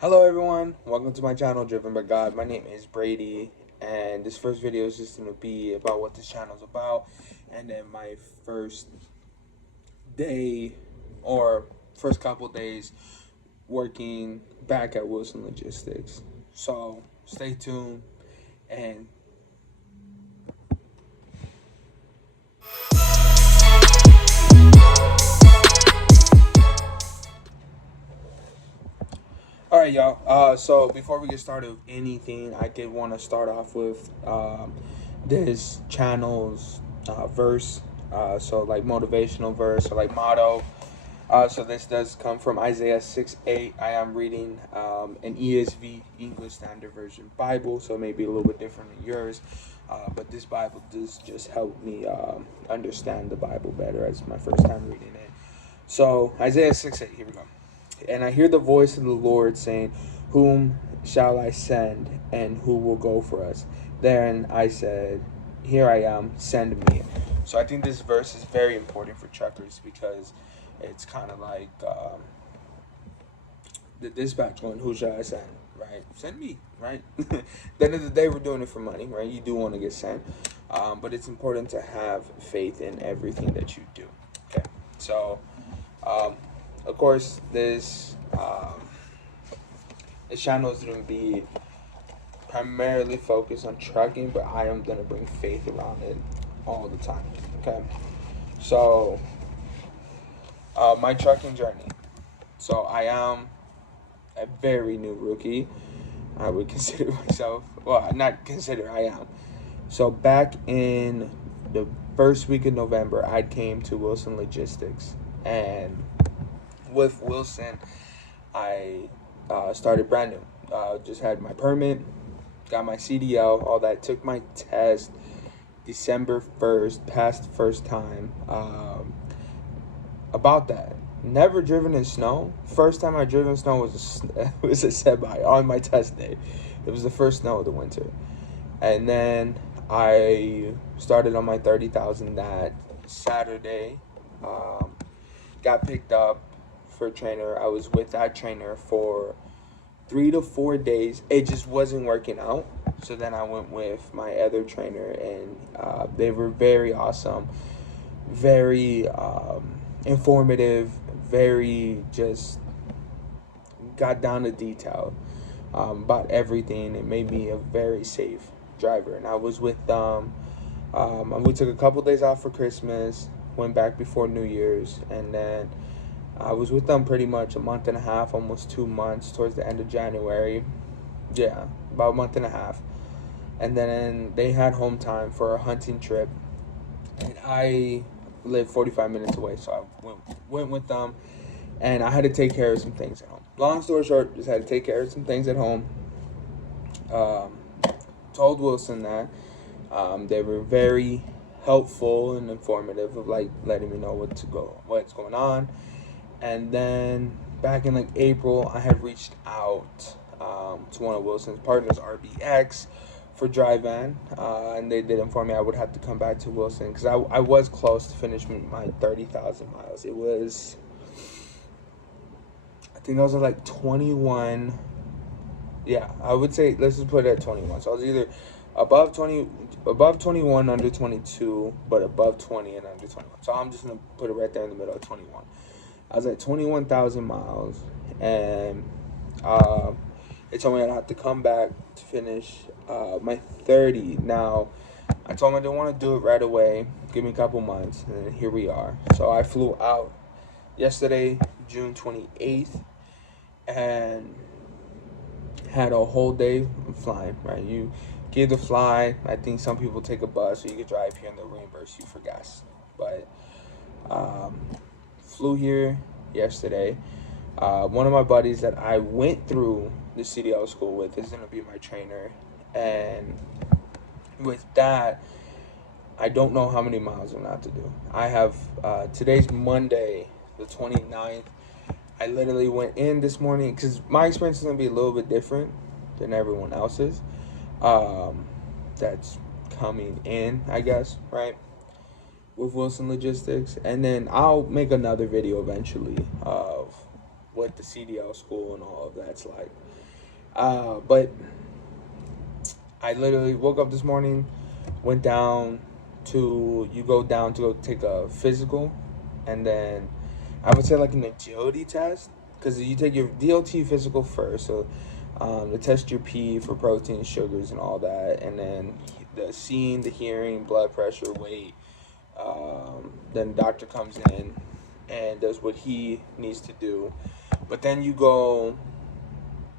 Hello everyone, welcome to my channel Driven by God. My name is Brady, and this first video is just going to be about what this channel is about, and then my first day or first couple days working back at Wilson Logistics. So stay tuned and all right, y'all. So before we get started with anything, I did want to start off with this channel's verse. So like motivational verse or like motto. So this does come from Isaiah 6:8. I am reading an ESV, English Standard Version Bible, so it may be a little bit different than yours. But this Bible does just help me understand the Bible better, as my first time reading it. So Isaiah 6:8. Here we go. And I hear the voice of the Lord saying, "Whom shall I send, and who will go for us?" Then I said, "Here I am, send me." So I think this verse is very important for truckers because it's kind of like the dispatch going, "Who shall I send?" Right? Send me, right? At the end of the day, we're doing it for money, right? You do want to get sent. But it's important to have faith in everything that you do. Okay. So, um, of course, this channel is going to be primarily focused on trucking, but I am going to bring faith around it all the time. Okay. So, my trucking journey. So I am a very new rookie. I would consider myself, well, not consider, I am. So back in the first week of November, I came to Wilson Logistics, and with Wilson, I started brand new. Just had my permit, got my CDL, all that. Took my test December 1st, passed the first time. About that, never driven in snow. First time I driven in snow was a semi on my test day. It was the first snow of the winter, and then I started on my 30,000 that Saturday. Got picked up for a trainer. I was with that trainer for 3 to 4 days. It just wasn't working out. So then I went with my other trainer, and they were very awesome, very informative, very just got down to detail about everything. It made me a very safe driver, and I was with them. We took a couple days off for Christmas, went back before New Year's, and then I was with them pretty much a month and a half, almost 2 months, towards the end of January. Yeah, about a month and a half. And then they had home time for a hunting trip, and I live 45 minutes away, so I went with them, and I had to take care of some things at home. Long story short, just had to take care of some things at home. Um, Told Wilson that they were very helpful and informative of like letting me know what's going on. And then back in like April, I had reached out to one of Wilson's partners, RBX, for dry van, and they did inform me I would have to come back to Wilson because I was close to finishing my 30,000 miles. It was, I think I was at like 21. Yeah, I would say let's just put it at 21. So I was either above 20, above 21, under 22, but above 20 and under 21. So I'm just gonna put it right there in the middle of 21. I was at 21,000 miles, and they told me I'd have to come back to finish my 30. Now, I told them I didn't want to do it right away. Give me a couple months, and here we are. So I flew out yesterday, June 28th, and had a whole day flying, right? You get to fly. I think some people take a bus, or you could drive here and they'll reimburse you for gas. But flew here yesterday. One of my buddies that I went through the CDL school with is going to be my trainer. And with that, I don't know how many miles I'm going to have to do. I have, today's Monday, the 29th. I literally went in this morning because my experience is going to be a little bit different than everyone else's. That's coming in, I guess, right? With Wilson Logistics. And then I'll make another video eventually of what the CDL school and all of that's like. But I literally woke up this morning, went down you go down to go take a physical, and then I would say like an agility test, because you take your DOT physical first, so to test your P for protein, sugars, and all that, and then the seeing, the hearing, blood pressure, weight. Then the doctor comes in and does what he needs to do, but then you go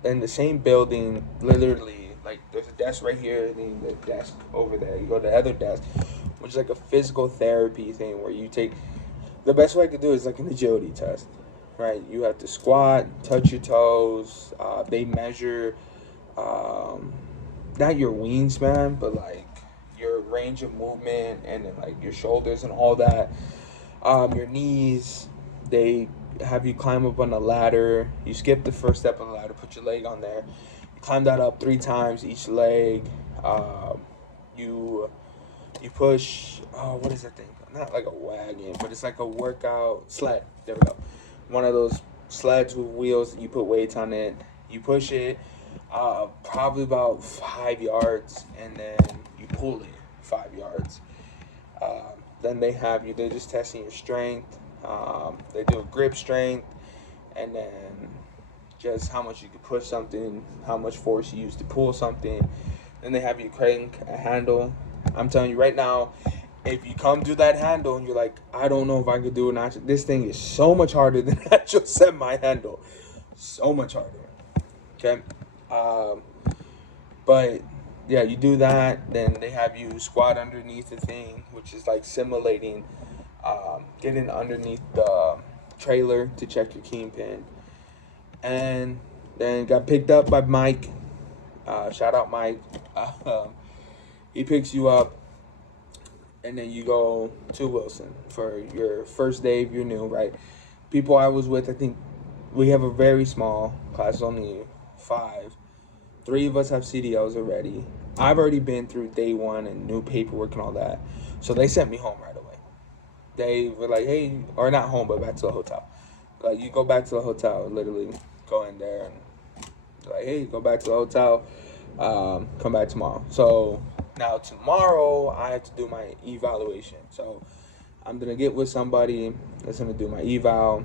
in the same building, literally, like there's a desk right here and then the desk over there. You go to the other desk, which is like a physical therapy thing where you take, the best way I could do is like an agility test, right? You have to squat, touch your toes. They measure, not your wingspan, but like your range of movement, and then like your shoulders and all that. Your knees. They have you climb up on a ladder. You skip the first step of the ladder, put your leg on there. You climb that up 3 times each leg. You push. Oh, what is that thing? Not like a wagon, but it's like a workout sled. There we go. One of those sleds with wheels. You put weights on it. You push it, probably about 5 yards, and then you pull it 5 yards. Then they're just testing your strength. They do a grip strength, and then just how much you can push something, how much force you use to pull something. Then they have you crank a handle. I'm telling you right now, if you come to that handle and you're like, I don't know if I could do an actual, this thing is so much harder than actual semi handle. So much harder. Okay? But yeah, you do that, then they have you squat underneath the thing, which is like simulating getting underneath the trailer to check your kingpin. And then got picked up by Mike. Shout out Mike. He picks you up, and then you go to Wilson for your first day if you're new, right? People I was with, I think we have a very small class, only 5. 3 of us have CDLs already. I've already been through day 1 and new paperwork and all that. So they sent me home right away. They were like, hey, or not home, but back to the hotel. Like, you go back to the hotel, literally go in there and like, hey, go back to the hotel, come back tomorrow. So now tomorrow I have to do my evaluation. So I'm going to get with somebody that's going to do my eval.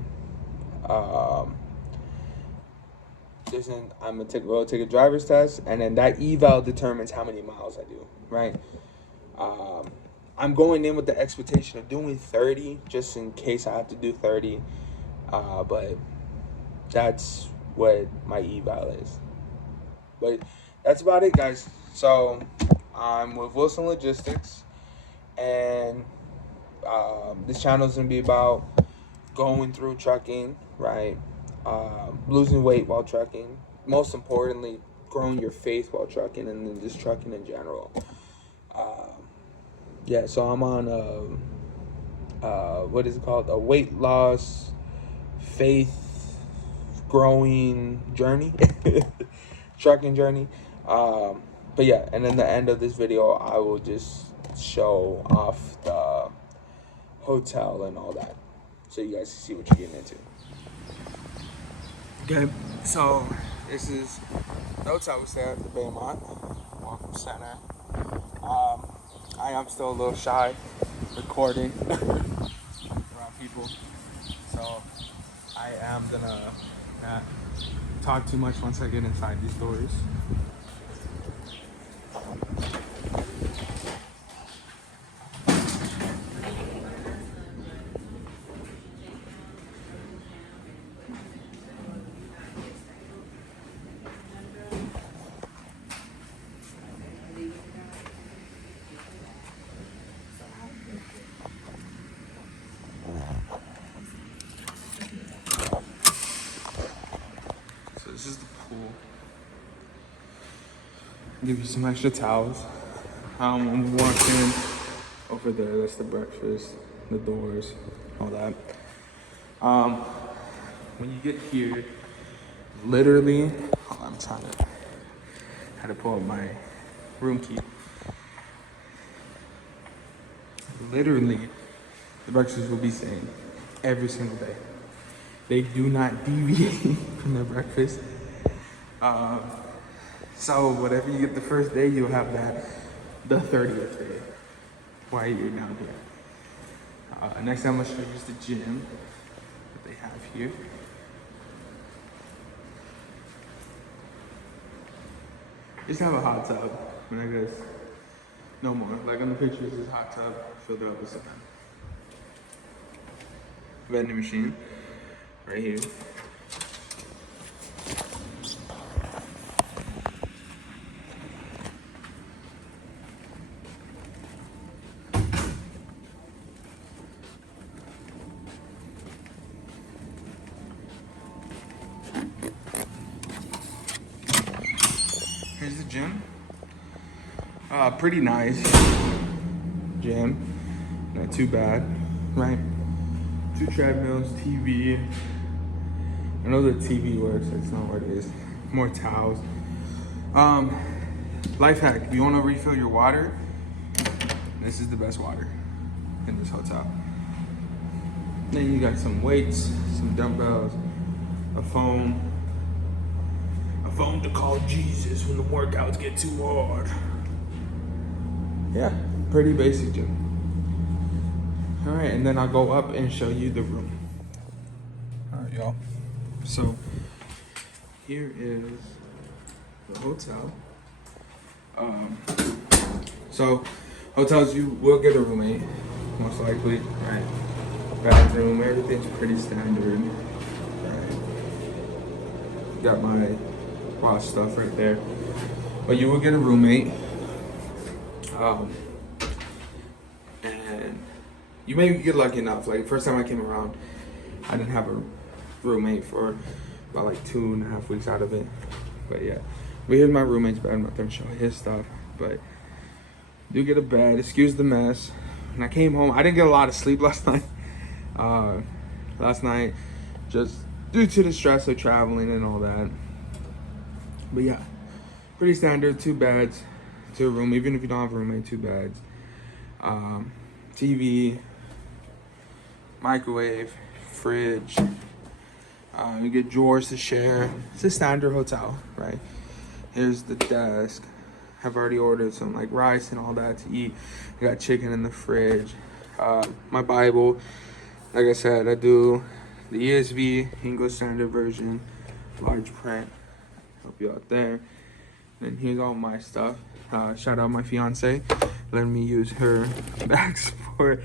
I'm going to take a driver's test, and then that eval determines how many miles I do, right? I'm going in with the expectation of doing 30, just in case I have to do 30. But that's what my eval is. But that's about it, guys. So I'm with Wilson Logistics, and this channel is going to be about going through trucking, right? Losing weight while trucking. Most importantly, growing your faith while trucking, and then just trucking in general. Yeah, so I'm on what is it called? A weight loss, faith growing journey, trucking journey. But yeah, and in the end of this video, I will just show off the hotel and all that, so you guys can see what you're getting into. Okay, so this is the hotel we stay at, the Baymont Welcome Center. I am still a little shy recording around people, so I am gonna not talk too much once I get inside these doors. So this is the pool. Give you some extra towels. I'm walking over there. That's the breakfast, the doors, all that. When you get here, literally, I'm trying to how to pull up my room key. Literally, the breakfast will be same every single day. They do not deviate from their breakfast. So whatever you get the first day, you'll have that the 30th day while you're down here. Next time I'm gonna show you is the gym that they have here. Just have a hot tub, and I guess no more. Like on the pictures, this hot tub filled it up with cement. Vending machine right here. Here's the gym. Pretty nice gym. Not too bad, right? 2 treadmills, TV. I know the TV works, that's not what it is. More towels. Life hack, if you want to refill your water, this is the best water in this hotel. Then you got some weights, some dumbbells, a phone to call Jesus when the workouts get too hard. Yeah, pretty basic gym. All right, and then I'll go up and show you the room. All right, y'all. So here is the hotel. So hotels, you will get a roommate, most likely, right? Bathroom, everything's pretty standard, right? Got my wash stuff right there. But you will get a roommate. And you may get lucky enough. Like, first time I came around, I didn't have a roommate for about like 2.5 weeks out of it. But yeah, but here's my roommate's bed. I'm not gonna show his stuff, but do get a bed. Excuse the mess. When I came home, I didn't get a lot of sleep last night. Just due to the stress of traveling and all that. But yeah, pretty standard. 2 beds, 2 room. Even if you don't have a roommate, 2 beds. TV, microwave, fridge. You get drawers to share. It's a standard hotel, right? Here's the desk. I've already ordered some like rice and all that to eat. I got chicken in the fridge. My Bible, like I said, I do the ESV, English Standard Version, large print. Help you out there. And here's all my stuff. Shout out my fiance, letting me use her bags for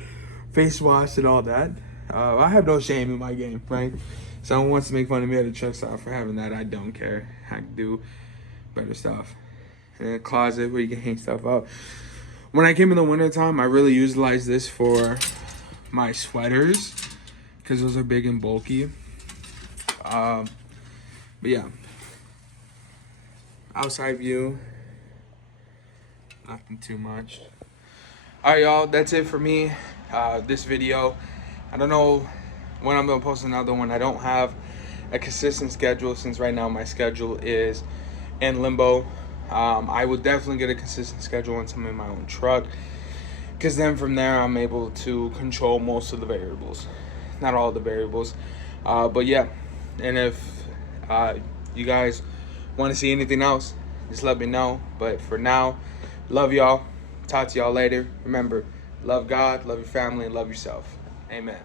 face wash and all that. I have no shame in my game, right? Someone wants to make fun of me at a truck stop for having that. I don't care. I can do better stuff. And a closet where you can hang stuff up. When I came in the wintertime, I really utilized this for my sweaters because those are big and bulky. But yeah, outside view, nothing too much. All right, y'all, that's it for me. This video, I don't know when I'm gonna post another one. I don't have a consistent schedule since right now my schedule is in limbo. I will definitely get a consistent schedule once I'm in my own truck, because then from there I'm able to control most of the variables, not all the variables. But yeah, and if you guys want to see anything else, just let me know. But for now, love y'all. Talk to y'all later. Remember, love God, love your family, and love yourself. Amen.